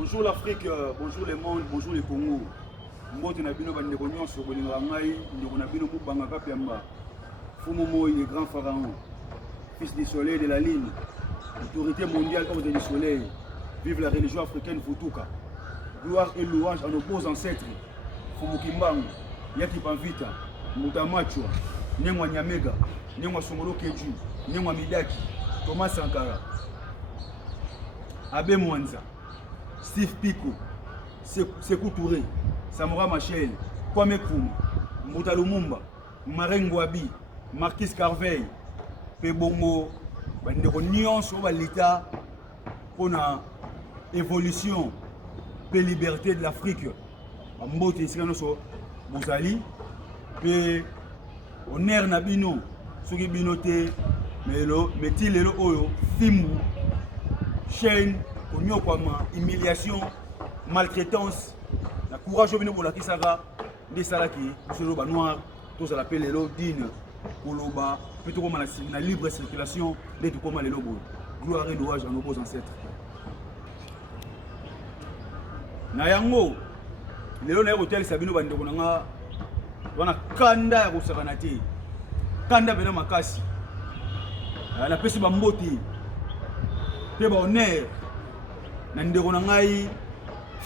Bonjour l'Afrique, bonjour le monde, bonjour le Congo. Mbote na bino bande konyo so bolinga ngai ndeko na bino mubanga kapyamba. Fumo Moi le grand pharaon, fils du soleil de la ligne, autorité mondiale ordre du soleil. Vive la religion africaine Futuka. Gloire et louange à nos beaux ancêtres. Fumo Kimbangu, Yaki Panvita, Mutamachwa, Nengwa Nyamega, Nengwa Songolo Keju, Nengwa Midaki, Thomas Sankara, Abe Mwanza, Steve Piko, Sekou Touré, Samora Machel, Kwame Koum, Mouta Lumumba, Marengo Abi, Marquis Carveil, Pebongo, Bandeko Nyonso Balita pour la évolution et liberté de l'Afrique. Mbote Sikanoso Bozali, pe honneur Nabino, Sugi Binote, Melo, Metilelo Oyo, Fimbu, chaîne, Konyokwama, humiliation, maltraitance, la courage au pour la Kisara, des Salaki, sur le noir, tous à l'appel les Dine, Koloba, plutôt comme la libre circulation, les tout comme les lobos. Gloire et louange à nos beaux ancêtres. Nayango, les hôtel Sabino Bandekonanga, on a Kanda Rosakanate, Kanda Bena Makasi, la Pessi Bamboti, Peba Honneur, Nandekonangai,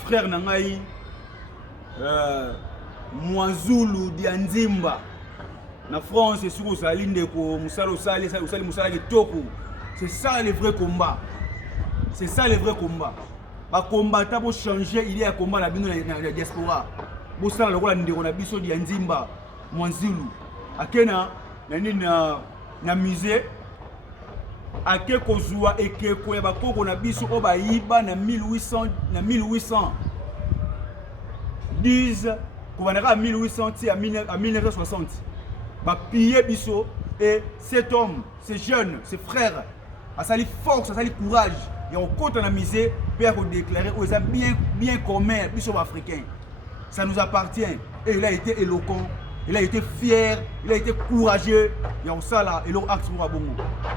frère Nangai, Mwanzulu Dianzimba, na France, sur la ligne de Moussalo Sali, Moussala Kitoko. C'est ça le vrai combat. C'est ça le vrai combat. Les combattants pour changer, il y a un combat dans la diaspora. Pour ça, le roi de Biso Dianzimba, Mwanzulu, Akena, na musée, Ake Kozua et Keko, Yabako, na Biso Obaïba, na 1800, 10, qu'on va à 1800 à 1960. Bah, piller Biso et cet homme, ces jeunes, ces frères, à sali force, à sali courage, et on compte en amusé, pour déclarer aux bien commun, Biso africain. Ça nous appartient. Et il a été éloquent, il a été fier, il a été courageux. Et on sait là, et l'on acte pour Abongo.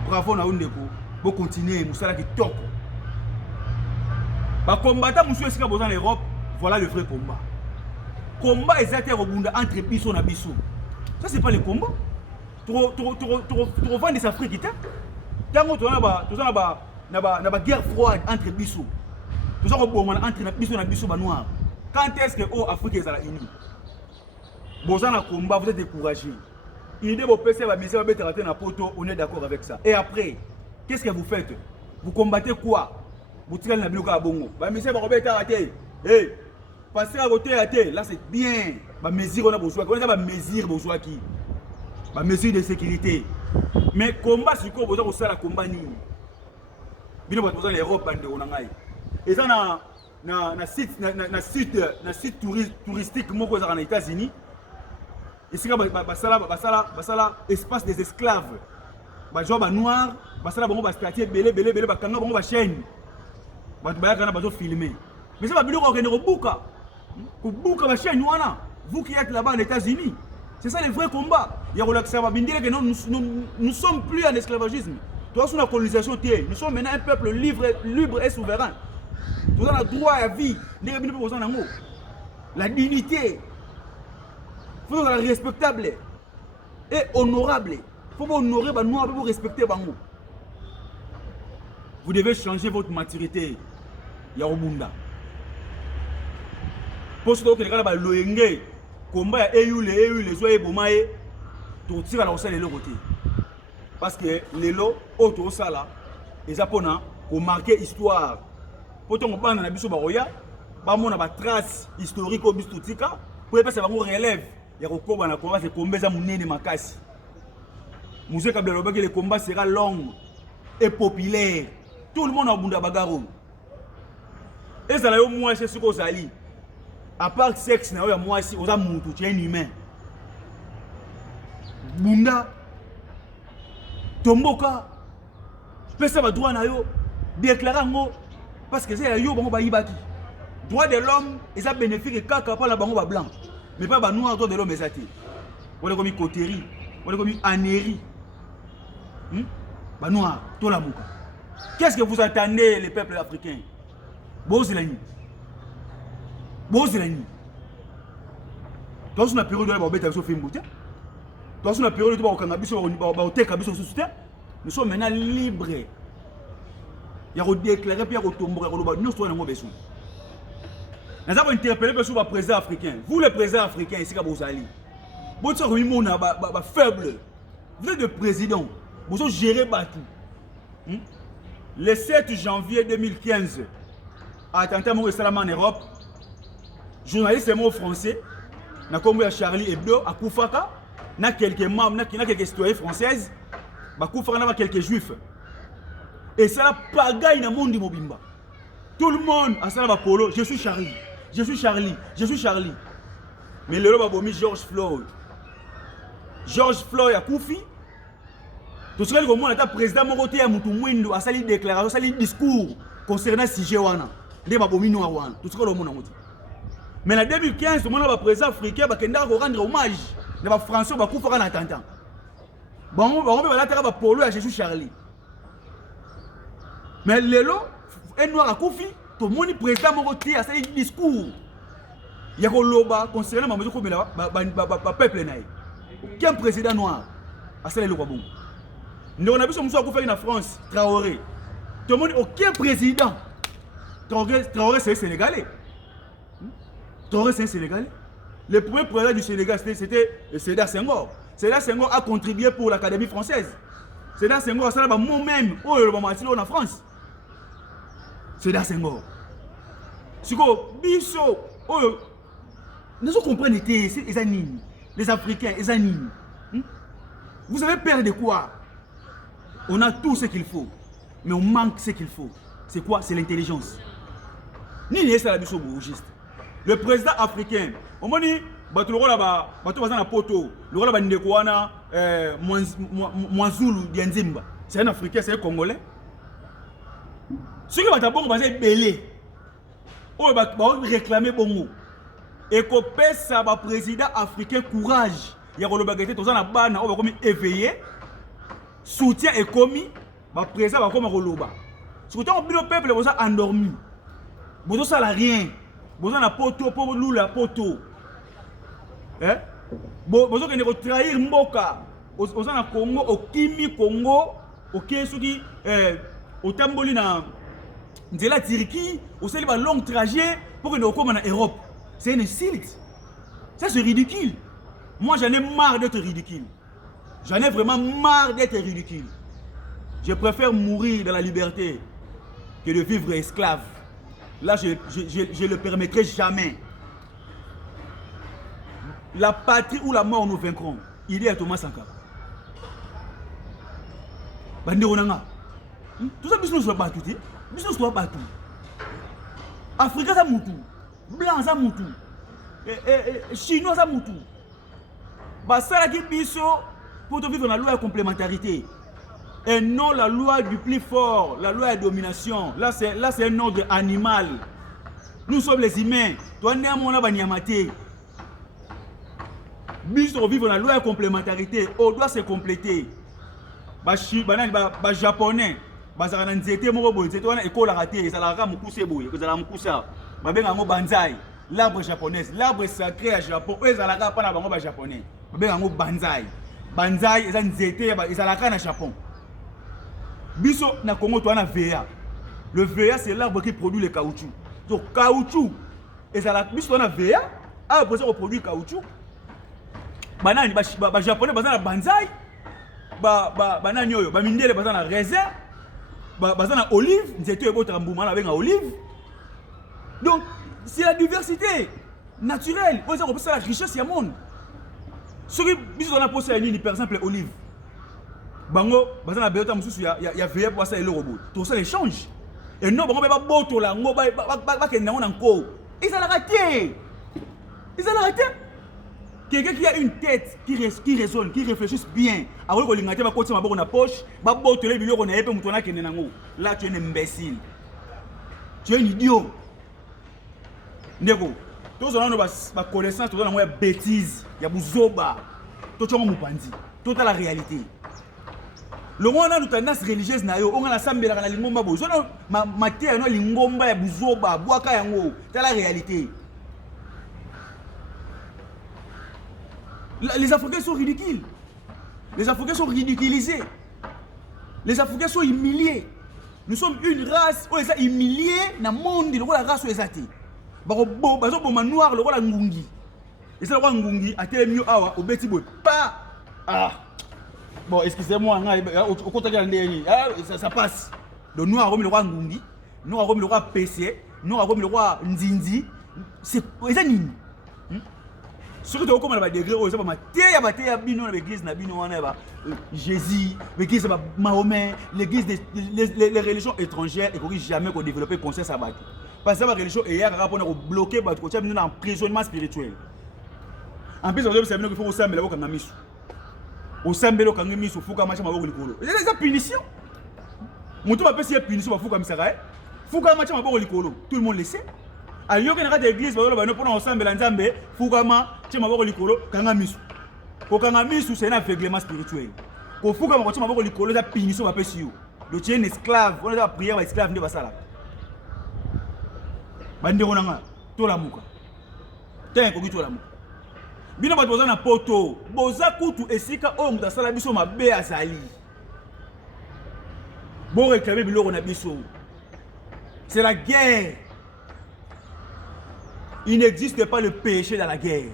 Bravo Naoundeko, pour continuer, Moussala qui top. Bah, combattant Moussou Esika en Europe, voilà le vrai combat. Combat exactement entre Biso et Biso. Ça, c'est pas le combat. Tu revends des Africains. Quand tu as une guerre froide entre Bissou, tu as entre Bissou et Bissou noir. Quand est-ce que l'Afrique est unie? Vous avez un combat, vous êtes découragé. L'idée de PC va mettre la poteau, on est d'accord avec ça. Et après, qu'est-ce que vous faites? Vous combattez quoi? Vous tirez la bloc à Bongo. Monsieur va remettre à terre. Hey, passez à côté à terre. Là, c'est bien. Mesure on a besoin. Comment ça va mesure besoin qui? Mesure de sécurité. Mais combat sur quoi besoin de la combat ni? Bien besoin l'Europe bande on a et ça na site touristique moko za na États-Unis. Et c'est basala espace des esclaves. Ba job noir, basala bango ba statue belé ba kanga bango ba chaîne. Ba kana bazo filmer. Mais ça va bien qu'on ne buka. Ko buka ba chaîne wana. Vous qui êtes là-bas aux États-Unis, c'est ça le vrai combat. Il y a que nous ne sommes plus en esclavagisme. Toi, sur la colonisation, nous sommes maintenant un peuple libre et souverain. Nous avons le droit à la vie. La dignité. Il faut être respectable et honorable. Il faut honorer les noirs pour respecter les noirs. Vous devez changer votre maturité. Yarobunda. Pour ce que vous avez loyengé. Combat les oies bomaye tout tire la hausse les côté parce que les lots auto sala et zapona pour marquer histoire pour ton bande na biso baroya ba mona ba trace historique au bistutika pour passer ba relève ya kokoba na combat c'est combat za munene makasi musée kabelo ba que le combat sera long et populaire tout le monde a bunda bagaro et ça là yo moi c'est ce qu'on sali. À part sexe, moi aussi, on a mon tout, tu es un humain. Bunda, Tomboka, personne n'a droit à déclarer un mot parce que c'est un yo bango baibaki. Droit de l'homme, et ça bénéficie que quand la bango blanc, mais pas noir droit de l'homme exacté. On est comme coterie, on est comme anérie. Noir, tout la mouka. Qu'est-ce que vous attendez les peuples africains? Bon, c'est la nuit. bozela ni dans une période où beta biso film boute dans une période où bakanga biso ba oteka biso sous terre nous sommes maintenant libres ya ko déclarer puis ya ko tomboka ko loba nous sommes ngo besoin nous avons interpellé le président africain vous le président africain ici ka bozali botsa ko mimona ba faible vous êtes le président vous avez géré batou le 7 janvier 2015 attentat mo salama en Europe journaliste mo français na kombo ya Charlie Hebdo a Koufaka na quelques membres na quelques citoyens françaises ba Koufaka na quelques juifs et ça pagaille na monde mobimba tout le monde a ça ba polo je suis Charlie je suis Charlie je suis Charlie mais le ba bomi George Floyd a Koufi tout ce que le monde est président moko ya mutu mwindo a sali déclaration sali discours concernant sujet wana de ba bomi noir wana tout ce que le monde ngoti. Mais en 2015, tout le monde a président africain qui a rendre hommage à Français qui a fait un attentat. Bon, on va faire polo à Jésus Charlie. Mais Lelo, un noir à Koufi, tout le monde est président qui a fait un discours. Il y a un loba concernant le peuple. Aucun président noir a fait le loba. Nous avons vu ce que en France, Traoré. Tout le monde, aucun président. Traoré, c'est Sénégalais. Traoré, c'est un Sénégalais. Le premier président du Sénégal, c'était Sédar Senghor. Sédar Senghor a contribué pour l'Académie française. Sédar Senghor, c'est moi-même, en France. Sédar Senghor. Si Bisso, nous comprenons les animes, les Africains, les animes. Vous avez peur de quoi? On a tout ce qu'il faut, mais on manque ce qu'il faut. C'est quoi? C'est l'intelligence. Ni n'est pas la Bisso juste. Le président africain, au moment où tu as un poto, le rôle de Ndekouana, Mwanzulu, Dianzimba, c'est un Africain, c'est un Congolais. Ce qui va t'abonner, c'est belé. On va réclamer bon. Et qu'on pèse ça, le président africain, courage. Il y a le bagage, tout ça, on va comme éveiller, soutien et commis, le président va comme roloba. Surtout, le peuple est endormi. Bon, ça n'a rien. Besoin de poto pour lula poto. Hein? Besoin de trahir Mboka. Aux Congo, au Kimi Congo, au Kesuki, au Tamboli na la Turquie, au célèbre long trajet pour que nous commence en Europe. C'est une insulte. Ça c'est ridicule. Moi j'en ai marre d'être ridicule. J'en ai vraiment marre d'être ridicule. Je préfère mourir dans la liberté que de vivre esclave. Là, je ne le permettrai jamais. La patrie ou la mort nous vaincront. Il est à Thomas Sankara. Tout ça, business soit battu. Business soit battu. Africain, ça moutou. Blanc, ça moutou. Chinois, ça moutou. Ça, qui biso pour vivre dans la loi de complémentarité. Et non la loi du plus fort, la loi de domination. Là, c'est un ordre animal. Nous sommes les humains. Toi, nous sommes les Bis on vivre dans la loi de complémentarité. On doit se compléter. Les Japonais, l'arbre japonais, l'arbre sacré à Japon, eux, ils ont pas japonais. Banzai. Banzai, ils ont na Japon. Biso na Congo, tu as un VA. Le VA, c'est l'arbre qui produit le caoutchouc. Donc, caoutchouc, et ça la biso on a VA, après ça, on produit caoutchouc. Banani, japonais, bazana banzai, banani yoyo, mindele, bazana raisin, bazana olive, nzeto ebo tambouma avec un olive. Donc, c'est la diversité naturelle. On peut la richesse du monde. Ce qui biso on a posé à par exemple olive. Bango, bazana beota mususu ya veillé pour ça et le robot. Tout ça échange. Et non, bango ba boto la ngo ba kenda on encore. Ils ont raté. Ils ont raté. Quelqu'un qui a une tête qui raisonne, qui réfléchisse bien. Alors que l'ingati va côté ma na poche, ba boto le biloko na epé mutona kende nango. Là tu es un imbécile. Tu es un idiot. Ndeko. Tous on a ba connaissance, tous on a bêtise, ya buzoba. Tout tu mupandi. Tout la réalité. Le monde a une tendance religieuse na yo, on a la sambela na lingomba bo. Zona maté no lingomba ya buzoba, boaka yango. C'est la réalité. Les Africains sont ridicules. Les Africains sont ridiculisés. Les Africains sont humiliés. Nous sommes une race où ils sont humiliés dans le monde. La race où ils sont. Ils noir, le roi ngungi. Et c'est le roi ngungi a été mieux au bêtis pas. Ah. Bon, excusez-moi, au côté de ça passe. Le noir comme le roi ngungi, le noir comme le roi PC, le noir comme le roi Nzinzi. C'est ça nini. Surtout comme on a des degrés, on a l'église Jésus, l'église Mahomet, l'église les religions étrangères et qu'on jamais qu'on développe le concept sabbat. Parce que la religion est pour nous bloquer, pour nous en emprisonnement spirituel. En plus, on a qu'il faut aussi mettre au Kangamisu. Au Sambelo Kangamisu, il faut que machin maboko likolo. C'est des punitions. Mon tour appelle si punition, il faut comme ça. Il faut que machin maboko likolo. Tout le monde le sait. A yo kena kata église bazolo bano pona osambela nzambe fukama che maboko likolo kanga misu. Ko kanga misu c'est un aveuglement spirituel. Ko fukama ko che maboko likolo za punition ba pesi yo. Do tien esclave, on a prière ba esclave nde basala. Bande konanga to la muka. Ten ko to la muka. Bino ba boza na poto, boza kutu esika o muta sala biso mabe azali. Bon réclamer biloko na biso. C'est la guerre. Il n'existe pas le péché dans la guerre.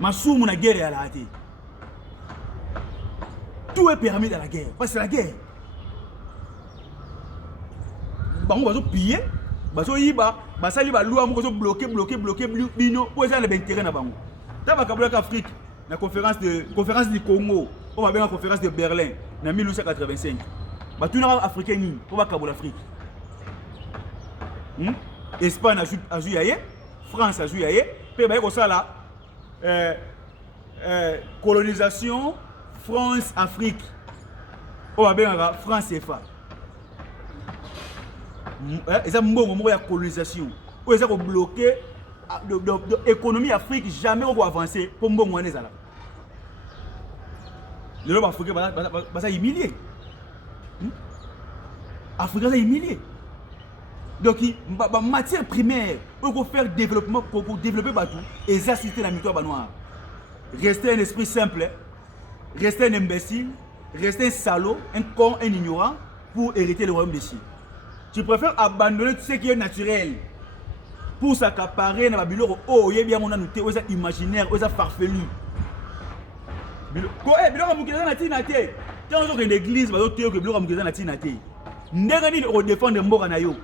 Massoum, la guerre est à la hâte. Tout est permis dans la guerre. Parce que c'est la guerre. On va piller. On va bloquer, bino, pour essayer d'intérêt dans bango. Dans la Afrique, la conférence du Congo, on va bien la conférence de Berlin, en 1985. Tout le monde africain, pour l'Afrique. Espagne a joué, France a joué, puis comme ça là, colonisation, France, Afrique, on va bien France et FA. Et ça, il y a colonisation, ils ont bloqué l'économie Afrique, jamais on va avancer pour me moiner ça là. Les gens africains va humilier. Africains sont humiliés. Donc, la matière primaire, pour faire développement, pour développer tout, et assister la mitoile noire. Rester un esprit simple, rester un imbécile, rester un salaud, un con, un ignorant, pour hériter le royaume des cieux. Tu préfères abandonner tout ce qui est naturel pour s'accaparer dans la biloko. Oh, il y a bien mon annoté, ou ça imaginaire, ou ça farfelu. Biloko amukeza na tinate. Quand on a une église, on a que biloko amukeza na tinate. Ndengani on défend mboka na yo.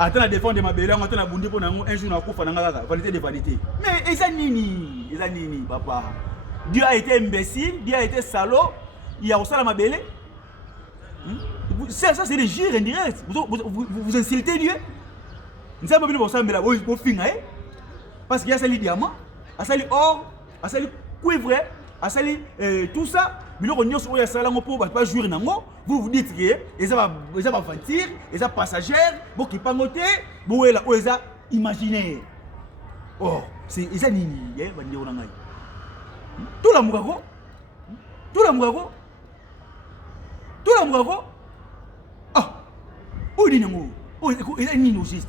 Attends à défendre ma belle, attends à bundi pour un jour na kufa na vanité de vanité. Mais ça nini, papa. Dieu a été imbécile, Dieu a été salaud, il a reçu ma belle. Ça c'est des gires indirects. Vous insultez Dieu. Nous savons pas si vous avez un fin. Parce qu'il y a sali diamant, a sali or, a sali cuivre, a sali tout ça. Mais on a sur ça là pour pas jouer nango. Vous dites que ça va mentir, ça va passagère, bon qui pas noté, bon là ça imaginaire. Oh, c'est ça nini, va dire on a tout la mugako. Ah, où dit nango? Oh,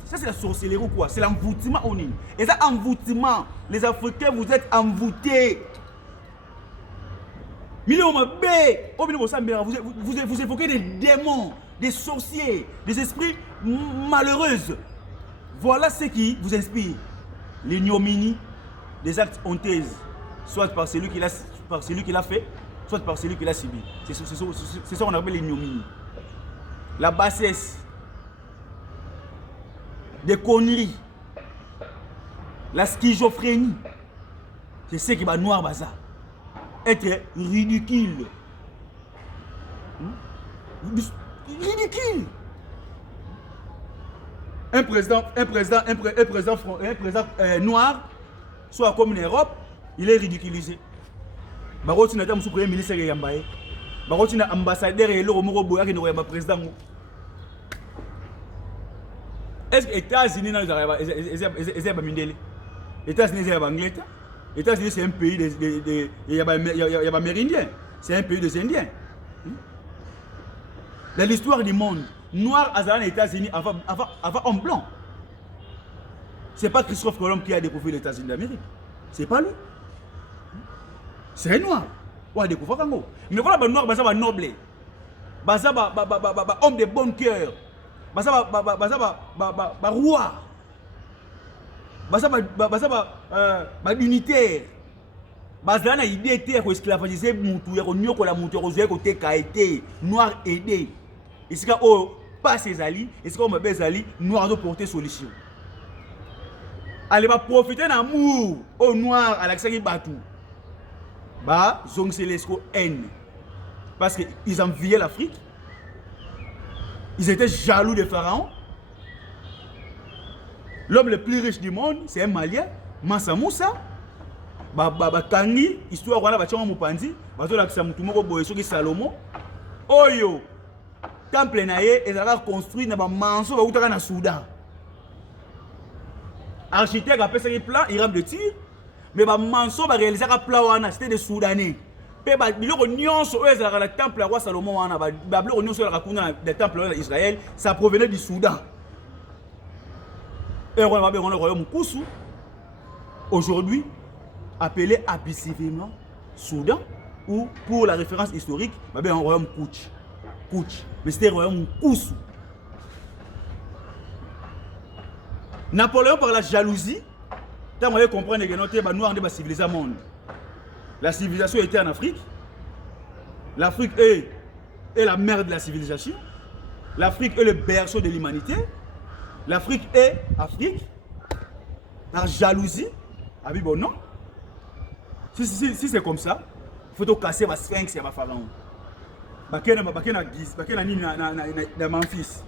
ça c'est la sorcellerie ou quoi? C'est l'envoûtement au nid. Et ça envoûtement, les Africains vous êtes envoûtés. Vous évoquez des démons, des sorciers, des esprits malheureux. Voilà ce qui vous inspire. L'ignominie, des actes honteux, soit par celui qui l'a fait, soit par celui qui l'a subi. C'est ça qu'on appelle l'ignominie. La bassesse, des conneries, la schizophrénie, c'est ce qui va noir bazar. Être ridicule. Ridicule. Un président noir, soit comme en Europe, il est ridiculisé. Baroti n'a pas de premier ministre de Yambaye. Baroti n'a ambassadeur et l'euro moro boya qui n'aurait pas président. Est-ce que les États-Unis n'ont pas de États-Unis sont Angleterre? Les États-Unis, c'est un pays des Amérindiens. C'est un pays des Indiens. Dans l'histoire du monde, noir à les États-Unis avant homme blanc. Ce n'est pas Christophe Colomb qui a découvert les États-Unis d'Amérique. C'est pas lui. C'est un noir. On a découvert Kango. Mais voilà, les noirs, ils sont nobles. Ils sont hommes de bon cœur. Ils sont rois. Ils sont dignitaires. Ils ont une idée de esclavagiser les gens, de noir aider. Ici, pas ses alliés, ici, mes alliés, noirs de porter solution. Allez, va profiter d'amour au noir à l'accès Batou. Bah, Zong Célesco haine. Parce qu'ils enviaient l'Afrique. Ils étaient jaloux des pharaons. L'homme le plus riche du monde, c'est un Malien, Mansa Moussa. Kangi, histoire wana bachama mupandi, bazo la kisa mutu moko boye soki Salomon. Oyo, temple na ye ezalaka construit na ba manso ba utaka na Soudan. Architecte a fait un plan, il rampe de tir, mais ba manso ba réaliser un plan wana, c'était des Soudanais. Pe ba biloko nyonso oyo ezalaka na temple roi Salomon wana, ba biloko nyonso ezalaka kuna na temple d'Israël, ça provenait du Soudan. Et on va bien le royaume Koussou, aujourd'hui appelé abusivement Soudan, ou pour la référence historique, on va royaume Kouch. Mais c'était le royaume Koussou. Napoléon, par la jalousie, quand on comprend que nous noirs de la civilisation monde. La civilisation était en Afrique. L'Afrique est la mère de la civilisation. L'Afrique est le berceau de l'humanité. L'Afrique est Afrique. Par jalousie, avec bon non. Si c'est comme ça, il faut casser ma sphinx et ma pharaon. Bakena Memphis,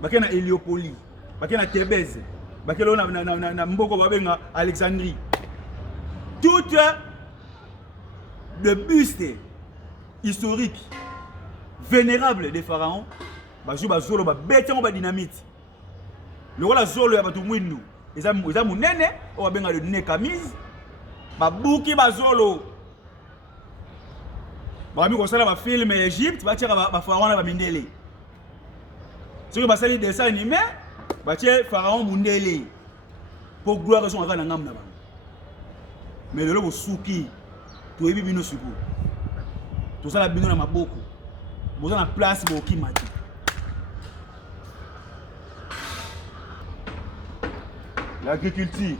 Bakena Héliopoli, Bakena Thébèse, Bakena Mboko Babenga Alexandrie. Tout le buste historique vénérable des pharaons, bazolo ba bête ba dynamite. Le roi zolo ya batu mwindu. Eza munene o babenga le nekamise. Babuki bazolo. Bami ko sala ba film Égypte, ba tira ba pharaon ba mindele. Soki ba sali dessin animé, ba tire pharaon mundele. Pour gloire son aka na ngam na ba. Mais le lobo suki to ebi bino suku. To sala bino na maboko. Boza na place bo kimati. L'agriculture.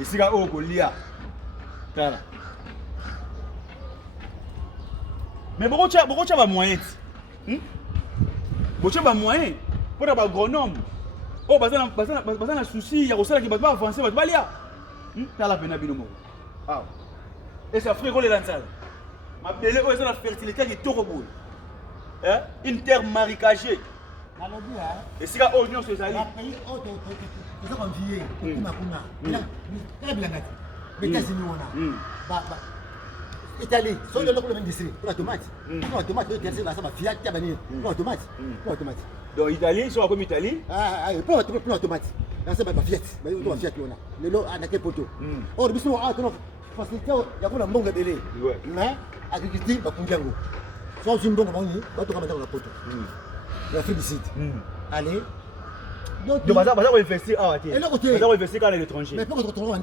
Ici ga o ko lia. Tala. Mais beaucoup de moyens. Beaucoup de moyens pour les agronomes. Oh, parce que un souci, il y a aussi qui va avancer, va aller. T'as la peine à binomo. Ah. Et ça ferait les lançades. Ma belle, c'est la fertilité qui est trop beau. Une terre marécagée. Et si la oignon se salit. Italie, c'est le même district. Pour la tomate. Pour la tomate, ça va fiat, pour la tomate. Pour la tomate. Donc, Italie, ils sont comme Italie. Pour la tomate. Là, ça va fiat. On va fiat. Le lot à quel poteau. Or, bisous, facilité, il y a pour la mongue belé. Mais, agriculture, va combien gros. Soit une bonne monnaie, va tout ramener dans la poteau. L'Afrique du Sud. Allez. Donc, ça va investir. Ah, ok. Ça va investir à l'étranger. Mais pour retrouver un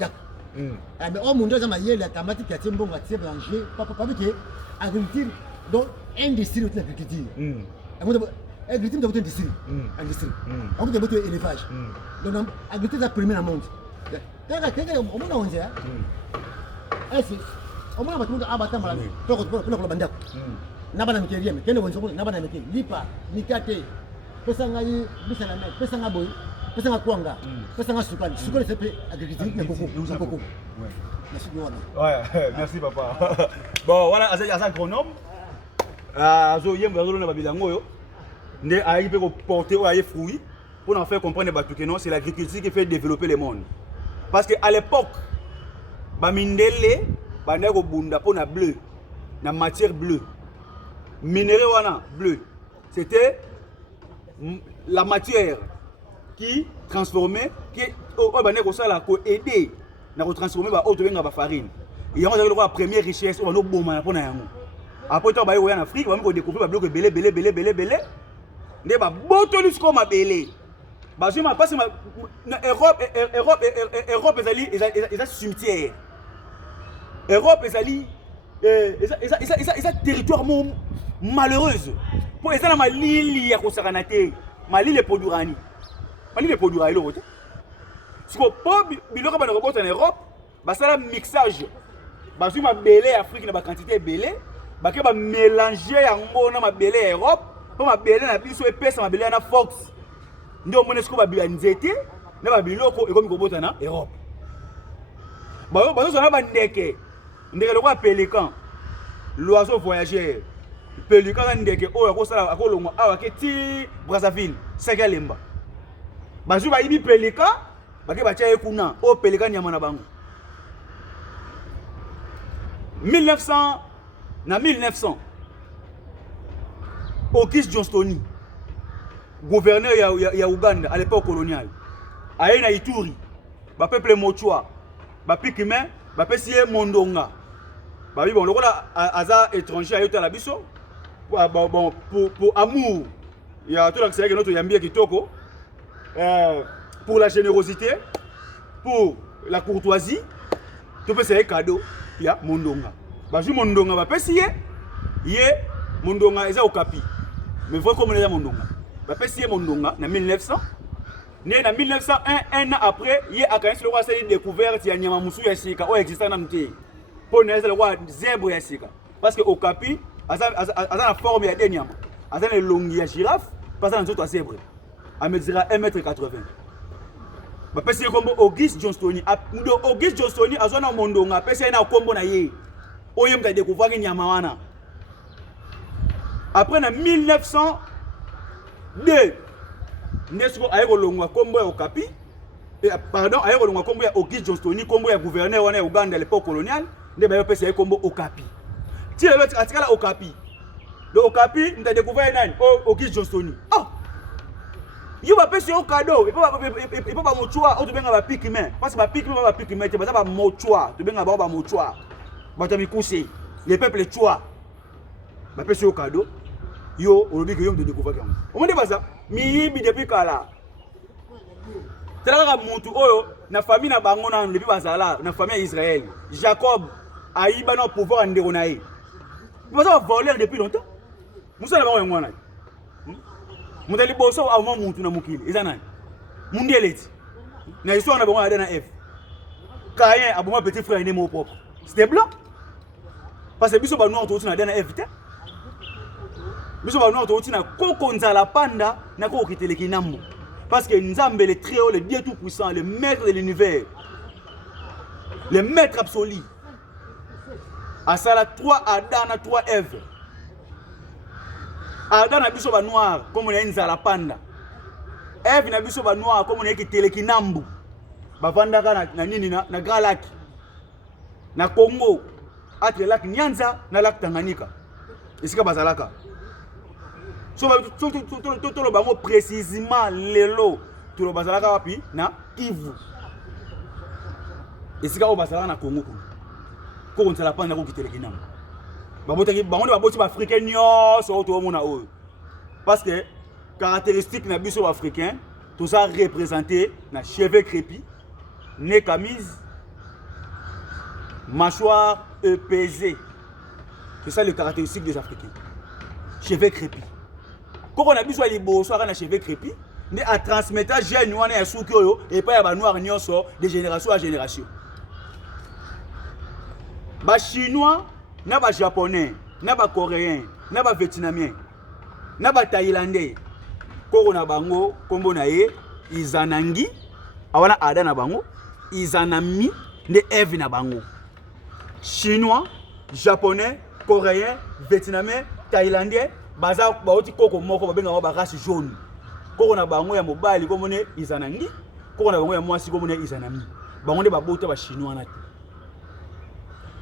mais au monde, la thématique qui a été bon, qui a été branché, pas que l'agriculture, donc industrie de l'agriculture. L'agriculture doit être industrie. On doit être élevage. Donc l'agriculture est la première au monde. Au monde, on dit, au monde, on va abattre malade. Pour le bandak. Nabana mikeriye, kende wonso nabana mikeri. Lipa, mikate, pesangayi, bisaname, pesangaboy. Pesanga kwanga, pesanga sukali, sukali c'est agriculture na coco, nous a coco. Merci beaucoup. Ouais, merci papa. Bon, voilà, c'est un agronome. Azo yemba azo na babilango yo. Ndé ayi pe ko porter o ayi fruits pour en faire comprendre batu que non, c'est l'agriculture qui fait développer le monde. Parce que à l'époque, ba mindele ba ndeko bunda pona bleu, na matière bleue. Minerai wana bleu. C'était la matière qui transformait, qui aider à transformer la farine. Et il y a la première richesse, on va nous bomber pour nous. Après, on va en Afrique, on va découvrir des blocs belé. On va botter comme belé. Parce que Europe est un cimetière. Europe ezali eza territoire malheureuse po eza na malili ya kosakana te malili epodurani malili epodura eloko te siko po biloko bana kobota na Europe basala mixage bazwi mabele ya Afrique na bakantité ebele bake bamélanger yango na mabele ya Europe po mabele na biso epesa mabele na Fox nde omone siko babila nzete na babiloko ekomi kobota na Europe bazozala bandeke ndeke lokwa pélican l'oiseau voyageur pélican na ndeke oyo akosala akolongwa awa ke ti Brazzaville seke lemba bazwi bayibi pélican bake batia ye kuna oyo pélican nyama na bango 1900 Auguste Johnstone gouverneur ya Uganda à l'époque coloniale aye na Ituri ba peuple mochwa ba pikime ba pesie mondonga ba bi bon lokola aza étranger ayota la biso bon pour amour ya tout l'accès que notre yambie kitoko pour la générosité pour la courtoisie tout peut c'est cadeau ya mondonga ba ju mondonga ba pesie ye mondonga eza okapi mais vrai comme les mondonga ba pesie mondonga na 1900 né en 1901 un an après il a quand le roi s'est découvert il y a nyama musu ya sika o existant na mté pour ne le roi zèbre ya sika parce que okapi asa la forme ya de nyama asa le longi ya girafe parce que nzoto zèbre a mesurer 1m80 ba pesi kombo Auguste Johnstone ndo Auguste Johnstone azona mondonga pesi na kombo na ye oyo mka découvrir nyama wana après en 1902 Nesco a longwa kombo ya Okapi pardon a longwa kombo ya Auguste Johnstone kombo ya gouverneur wana ya Uganda à l'époque coloniale nde ba pesa kombo Okapi ti le atikala Okapi le Okapi nda découvert nani Auguste Johnstone yo ba pesa yo cadeau et pas mochwa o to benga ba pikime parce que ba pikime te ba mochwa to benga ba mochwa ba ta mikuse les peuples chwa ba pesa yo cadeau yo olobi que yo de découvrir comme on me dit pas ça miyibi depuis kala tela mutu oyo na famille na bango na depuis bazala na famille Israël Jacob ayiba na pouvoir ndeko na ye vous avez volé depuis longtemps musa na bango ngwana mutali boso au mutu na mukili ezana mundeleti na histoire na bango na F Caïn aboma petit frère ne mo propre c'était blanc parce que biso ba noir to na F te biso ba noir to na koko nzala panda na ko kiteleki nambo parce que Nzambe le très haut le Dieu tout puissant le maître de l'univers le maître absolu a sala 3 Adam na 3 Ève Adam na biso ba noir comme na nzala panda Ève na biso ba noir comme na kiteleki nambo ba vandaka na nini na Grand Lac na Congo entre lac Nyanza na lac Tanganyika esika bazalaka so tout le bango précisément lelo tout le bazalaka wapi na Kivu esika o bazalaka na Congo ko on la panda ko kiteleki nambo babotaki bango ba boti ba africain nyonso to mona o parce que caractéristique na biso africain tout ça représenté na cheveux crépus nez camise mâchoire épaissée c'est ça le caractéristique des africains cheveux crépus quand on a besoin de beaux soirs na cheveux crépus mais à transmettre gène wana ya suki oyo et pas ya ba noir nyonso de génération à génération ba chinois na ba japonais na ba coréen na ba vietnamien na ba thaïlandais ko na bango kombo na ye izanangi awana ada na bango izanami nde Eve na bango chinois japonais coréen vietnamien thaïlandais baza baoti koko moko babenga ba race jaune koko na bango ya mobali ko mone izanangi koko na bango ya mwasi ko mone izanami bango nde babota ba chinois na te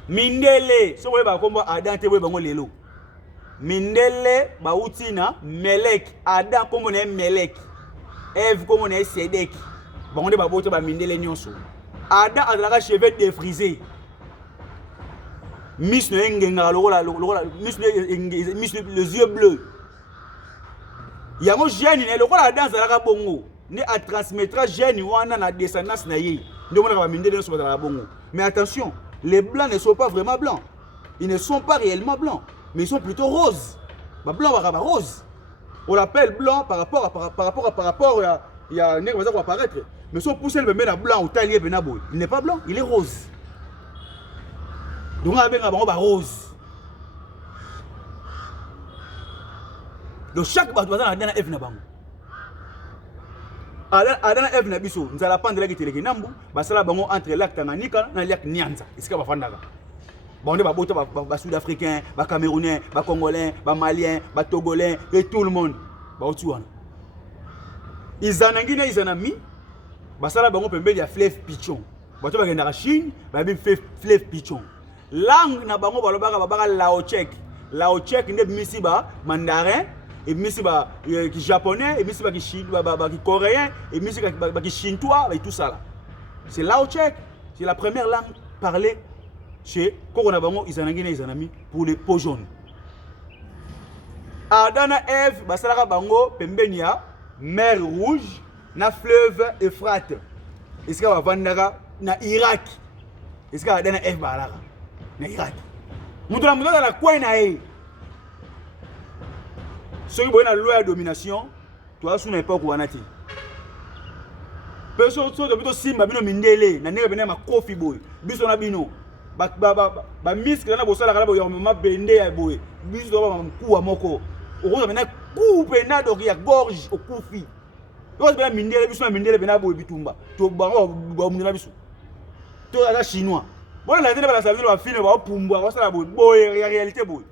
mindele so ba kombo Adam te bango lelo mindele bauti na Melek Adam kombo na Melek Eve kombo na Sedek bango nde babota ba mindele nyonso Adam azalaka cheveux défrisés Miss no engenga lokola miss les yeux bleus yango gène ne lokola Adam azalaka bongo ne a transmettra gène wana na descendance na ye ndio mona ba mindele so bazalaka bongo mais attention les blancs ne sont pas vraiment blancs. Ils ne sont pas réellement blancs, mais ils sont plutôt roses. Blanc, rose. On l'appelle blanc par rapport à il y a un nègre qui va apparaître. Mais si on pousse le bébé blanc ou taillé, il n'est pas blanc, il est rose. Donc on a un rose. Donc chaque bateau a un F na bango. Adana F na biso, nous allons prendre la guitare nambu, basala bango entre lac Tanganyika et lac Nyanza. Est-ce que va faire ça? Bon, on est Sud-Africains, Camerounais, Congolais, Maliens, Togolais et tout le monde. Ils en ont mis, basala bango pembeli ya fleuve Pichon. Bato ba genda Chine, ba bi fleuve Pichon. Langue na bango balobaka laochek. Laochek ne misi ba mandarin, et misi ba japonais, et misi ba chinois, ba coréen, et misi ba chinois et tout ça là. C'est laochek, c'est la première langue parlée chez Koronabango Izanami pour les peaux jaunes. Adana Eve, basalaka bango pembenia mer Rouge na fleuve Euphrate. Est-ce que va vendre na Irak? Est-ce que Adana Eve balaka na Irak? Mutu na la coin na e. Ceux qui ont la loi de domination, toi sous n'importe quoi nati. Personne de plutôt simba bino mindele na nega bena ma kofi boy. Biso na bino. Ba misk na bosala kala boyo ma bende ya boy. Biso do ba mkuwa moko. Okoza bena coupe na do ya gorge au kofi. Yo bena mindele biso na mindele bena boy bitumba. To bango ba mundela biso. To ala chinois. Bon la tene ba la sabino ba fine ba pumbwa ba sala boy. Boy ya réalité boy.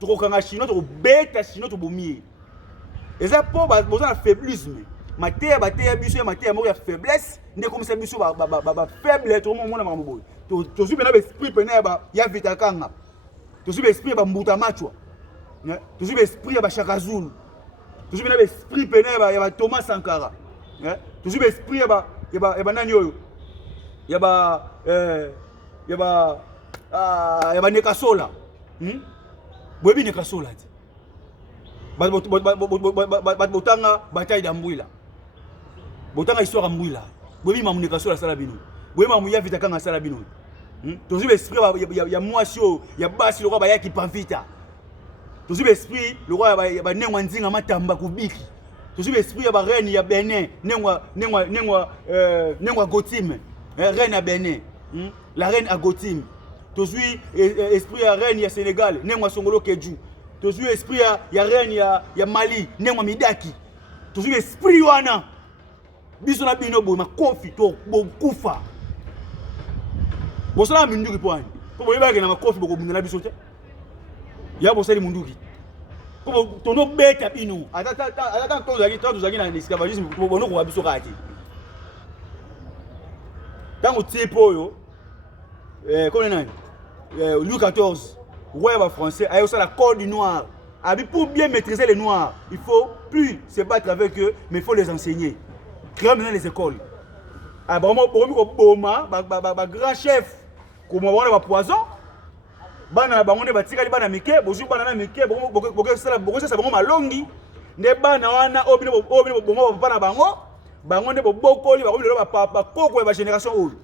To kanga chinois to beta chinois to bomier. Et ça pour ba bosala faiblisme. Matéa biso matéa moko ya faiblesse, ndé comme ça biso ba faible to mo mona mambo. To suis bena esprit pena ba ya vitakanga. To suis esprit ba mbuta machwa. To suis esprit ba Shakazulu. To suis bena esprit pena ba ya Thomas Sankara. To suis esprit ya ba nani oyo. Ya ba Nekasola. Boyebi Nekasola. Botanga bataille d'Ambouila. Botanga histoire Ambouila. Boyebi mamuneka sola sala bino. Boyebi mamuya vitakanga sala bino. Tozu esprit ya mwasio ya basi le roi ba yaki pamfita. Tozu esprit le roi ba nengwa nzinga matamba kubiki. Tozu esprit ya ba reine ya Benin, nengwa Gotime. Reine ya Benin. La reine à Gotime. Tozu esprit ya reine ya Sénégal, nengwa Songolo Keju. Tozu esprit ya reine ya Mali, nengwa Midaki. Tozu esprit wana. Biso na bino boy makofi to bokufa. Bosala munduki poani. Ko boyeba ke na makofi boko bundela biso te. Ya bosali munduki. Ko tono beta bino. Atata to zaki na esclavagisme bono ko biso kati. Tango tipo yo comment nani? Louis XIV, roi français, a aussi la corde du noir. Pour bien maîtriser les noirs, il faut plus se battre avec eux, mais il faut les enseigner. Créer maintenant les écoles. Grand chef, comme on a poison, bana bango ne batika bana mike, bozu bana na mike, ça bango malongi, ne bana wana obino bana bango ne bokoli ba koko ba génération oyo.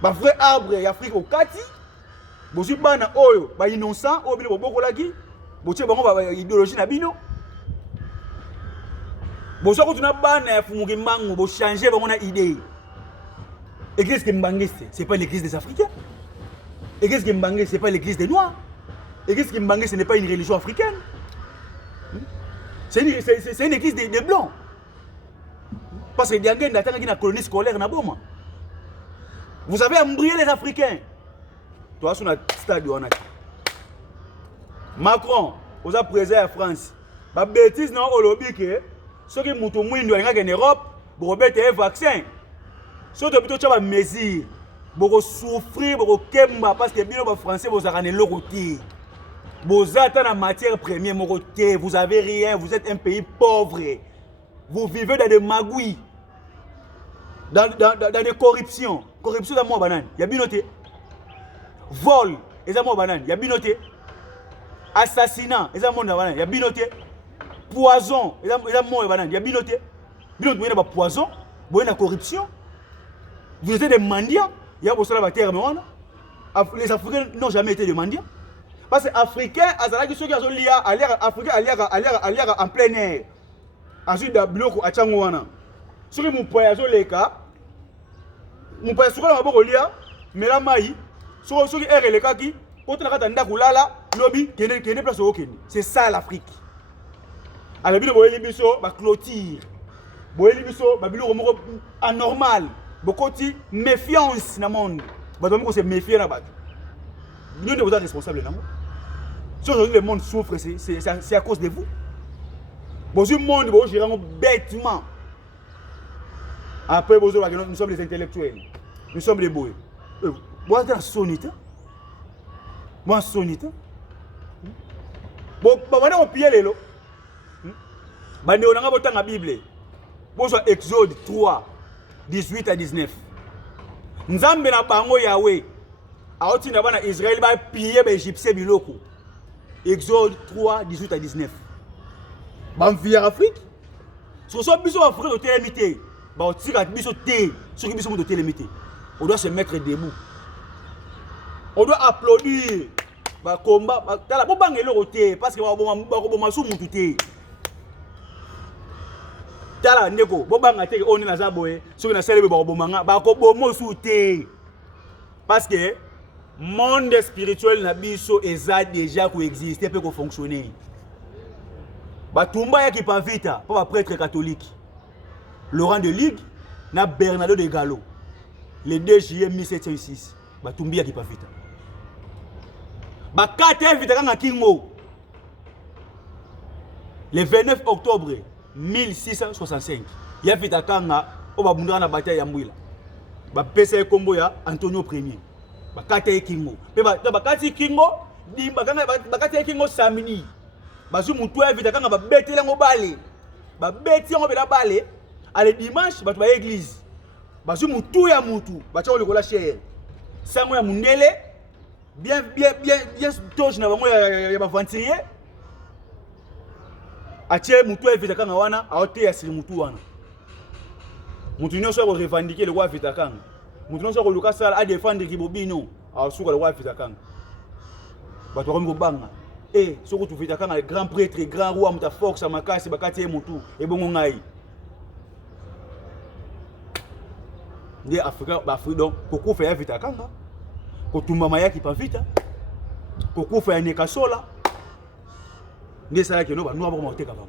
Ba vrai arbre ya Afrique au kati, bozu bana oyo ba innocent obino bokolaki, botie bango ba idéologie na bino. Bon, ça continue à banner, faut changer mon idée. L'église Kimbangé, c'est pas l'église des Africains. L'église Kimbangé, c'est pas l'église des Noirs. L'église Kimbangé, ce n'est pas une religion africaine. C'est une église des Blancs. Parce que les gens qui ont une colonie scolaire, vous avez embrouillé les Africains. Toi, sur notre stade, Macron, vous avez présé à France. La bêtise, non, au lobby, ceux qui sont en Europe, pour mettre un vaccin. Ceux qui ont des mesures, pour souffrir, pour parce que les Français vous avez le côté. Vous êtes en matière première, vous avez rien, vous êtes un pays pauvre. Vous vivez dans des magouilles, dans des corruptions. Corruption dans mon banane, il y a bien noté. Vol, il y a mon banane, il y a bien noté. Assassinat, il y a mon banane, il y a bien noté. Poison, il y a mon banane, il y a bien noté. Bien noté, il y a poison, il y a corruption. Vous êtes des mendiants, il y a la terre, Les Africains n'ont jamais été demandés. Parce que les Africains, ceux qui ont lié Africains en plein air. Ensuite, bloc à Tchangouana. Ceux qui ont payé les cas, mon père sur la bolia, mais la maï, ceux qui ont les cas qui, quand on a attendu Koulala, lobby, qui n'est pas au Kenya. C'est ça l'Afrique. À la ville de Boélibiso, ma clôture. Boélibiso, ma ville anormal. Beaucoup de méfiance dans le monde. Donc, c'est méfier là-bas. Nous ne sommes pas responsables. Si aujourd'hui le monde souffre, c'est à cause de vous. Bon, le monde, je bêtement. Après, nous sommes des intellectuels. Nous sommes des boys. Moi, je suis sonite. Moi, je suis sonite. Bon, on va piller les lots. On va dans la Bible. Bon, Exode 3, 18 à 19. Nzambe na bango Yahweh. Aoti na bana Israël va piller les Égyptiens biloko. Exode 3, 18 à 19. Bam via Afrique. Sur ce biso Afrique de télémité. Ba on tire biso té, sur qui biso de télémité. On doit se mettre debout. On doit applaudir. Ba combat, tala bo bangelo roté parce que ba masu mutu té. Tala ndeko, bo banga té on na zaboé, sur na célébrer ba bomanga, ba ko bo mo su té. Parce que monde spirituel na biso eza déjà coexister peut fonctionner. Batumba qui pas vite, pas prêtre catholique. Laurent de Ligue na Bernardo de Gallo. Le 2 juillet 1706. Batumba qui pas vite. Bakate vite kanga Kingo. Le 29 octobre 1665. Ya vite kanga o babundana na bataille ya Mbwila. Ba pesa kombo ya Antonio Ier. Bakate Kingo. Pe bakati Kingo, di bakate Kingo samedi. Bazu mutu evita kanga babetela ngo bale. Babeti ngo bela bale. Ale dimanche batu ba église. Bazu mutu ya mutu, bacha ko la cher. Sango ya mundele bien toje na bango ya baventurier. Atie mutu evita kanga wana, aote ya siri mutu wana. Mutu nyonso ko revendiquer le roi evita kanga. Mutu nyonso ko luka sala a défendre Kibobino, a suka le roi evita kanga. Batu ko ngobanga. Et ce que tu fais quand le grand prêtre, le grand roi, ta force, ma casse, bakati mutu, et bon ngai. Des Africains, Afrique donc, pourquoi faire vite à Kanga? Pour tout mamaya qui pas vite, pourquoi faire un nekasola? Des salaires qui nous va nous avoir monté quand même.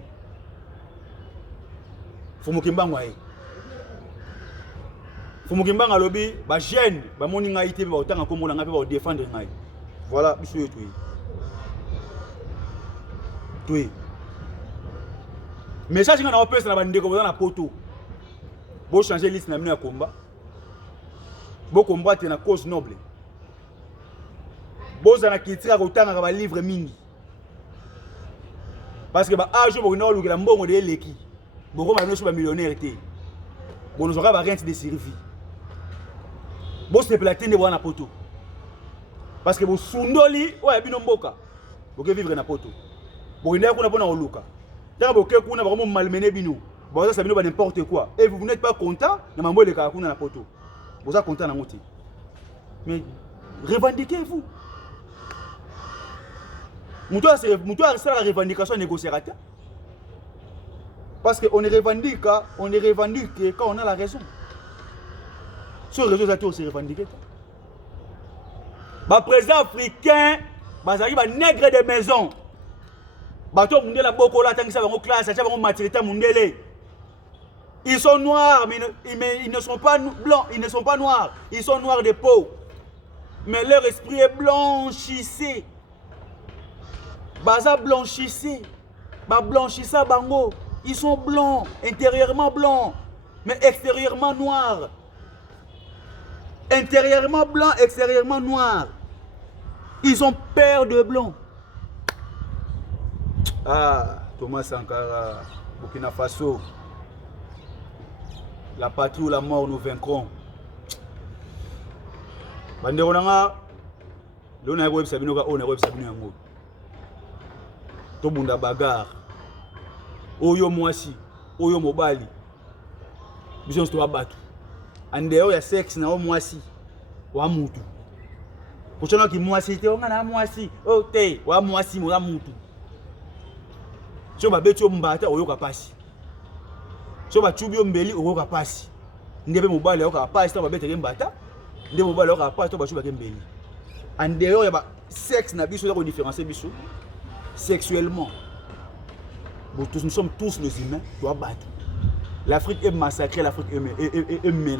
Faut mukimbangai. Faut mukimbanga lobby, ba jeune, ba moni ngai te ba otanga comme on a pas défendre ngai. Voilà, monsieur tout. Oui. Mais ça, c'est quand on peut se dans la poteau. Pour changer liste de combat. Pour combattre une cause noble. Pour ça, on a livre mingi. Parce que âge pour nous le bon de l'équipe. Beaucoup de nous millionnaires. Bon nous aura rien de survie. Bon c'est platine de voir na poteau. Parce que vous sundoli ouais binomboka. Vous vivre na poteau. Bon, il y a un luka. Tant que vous avez vraiment malmené bino, vous ça bino n'importe quoi. Et vous n'êtes pas content, na mambo le kakuna na poto. Vous êtes content na moti. Mais revendiquez-vous. Muto c'est la revendication négociateur. Parce que on revendique quand on a la raison. Sur les réseaux sociaux on se revendique. Ba président africain, ba zali ba nègre de maison. Bato mundela boko la tangisa bango classe, acha bango maturité mundele. Ils sont noirs mais ils ne sont pas blancs, ils ne sont pas noirs, ils sont noirs de peau. Mais leur esprit est blanchissé. Baza blanchissé. Ba blanchissa bango, ils sont blancs, intérieurement blancs, mais extérieurement noirs. Intérieurement blanc, extérieurement noir. Ils ont peur de blanc. Ah, Thomas Sankara, Burkina Faso. La patrie ou la mort nous vaincront. Banderonanga, l'on a web sabino, on a web sabino yango. Tobunda bagarre. Oyo mwasi, oyo mobali. Biso sto abatu. Andeo ya sexe na o mwasi wa mutu. Kochona ki mwasi te onga na mwasi. Oh te, wa mwasi mo mutu. So ba beti mbata oyoka pasi. So ba chubi mbeli oyoka pasi. Ndebe mobile oyoka pasi to ba beti mbata. Ndebe mobile oyoka pasi to ba chuba mbeli. En dehors, il y a sexe na biso ko différencier biso sexuellement. Bon, nous sommes tous les humains, tu vas battre. L'Afrique est massacrée, l'Afrique est menacée.